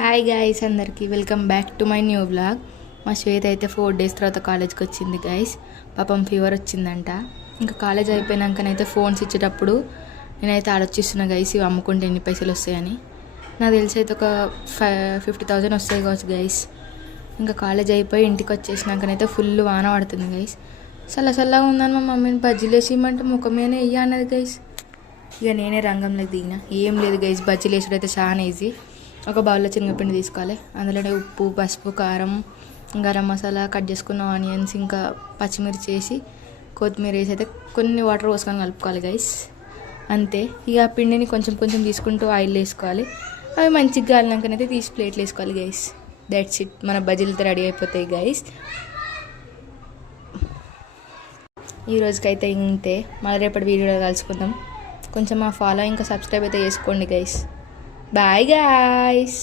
Hi guys, అందరికీ welcome back to my new blog. మా శ్వేత అయితే 4 days తర్వాత కాలేజ్కి వచ్చింది గైస్. పాపం ఫీవర్ వచ్చిందంట. ఇంకా కాలేజ్ అయిపోయినాకనైతే ఫోన్స్ ఇచ్చేటప్పుడు నేనైతే ఆలోచిస్తున్నా గైస్, ఇవి అమ్ముకుంటే ఎన్ని పైసలు వస్తాయని. నాకు తెలిసి అయితే ఒక 50,000 వస్తాయి కావచ్చు గైస్. ఇంకా కాలేజ్ అయిపోయి ఇంటికి వచ్చేసినాకనైతే ఫుల్ వాన పడుతుంది గైస్. చల్లగా ఉందని మా మమ్మీని బజ్జీలు వేసి ఇమ్మంటే ముఖమేనే వెయ్యి అన్నది గైస్. ఇక నేనే రంగంలోకి దిగిన. ఏం లేదు గైస్, బజ్జీలు వేసుడు అయితే చాలా ఈజీ. ఒక బౌల్లో శనగపిండి తీసుకోవాలి. అందులోనే ఉప్పు, పసుపు, కారం, గరం మసాలా, కట్ చేసుకున్న ఆనియన్స్, ఇంకా పచ్చిమిర్చి వేసి కొత్తిమీర వేసి అయితే కొన్ని వాటర్ పోసుకొని కలుపుకోవాలి గైస్. అంతే. ఇక ఆ పిండిని కొంచెం కొంచెం తీసుకుంటూ ఆయిల్ వేసుకోవాలి. అవి మంచిగా గాలినాకనైతే తీసి ప్లేట్లు వేసుకోవాలి గైస్. దట్స్ ఇట్, మన బజ్జీలతో రెడీ అయిపోతాయి గైస్. ఈ రోజుకైతే ఇంతే. మళ్ళీ రేపటి వీడియోలో కలుసుకుందాం. కొంచెం మా ఫాలో ఇంకా సబ్స్క్రైబ్ అయితే చేసుకోండి గైస్. Bye guys.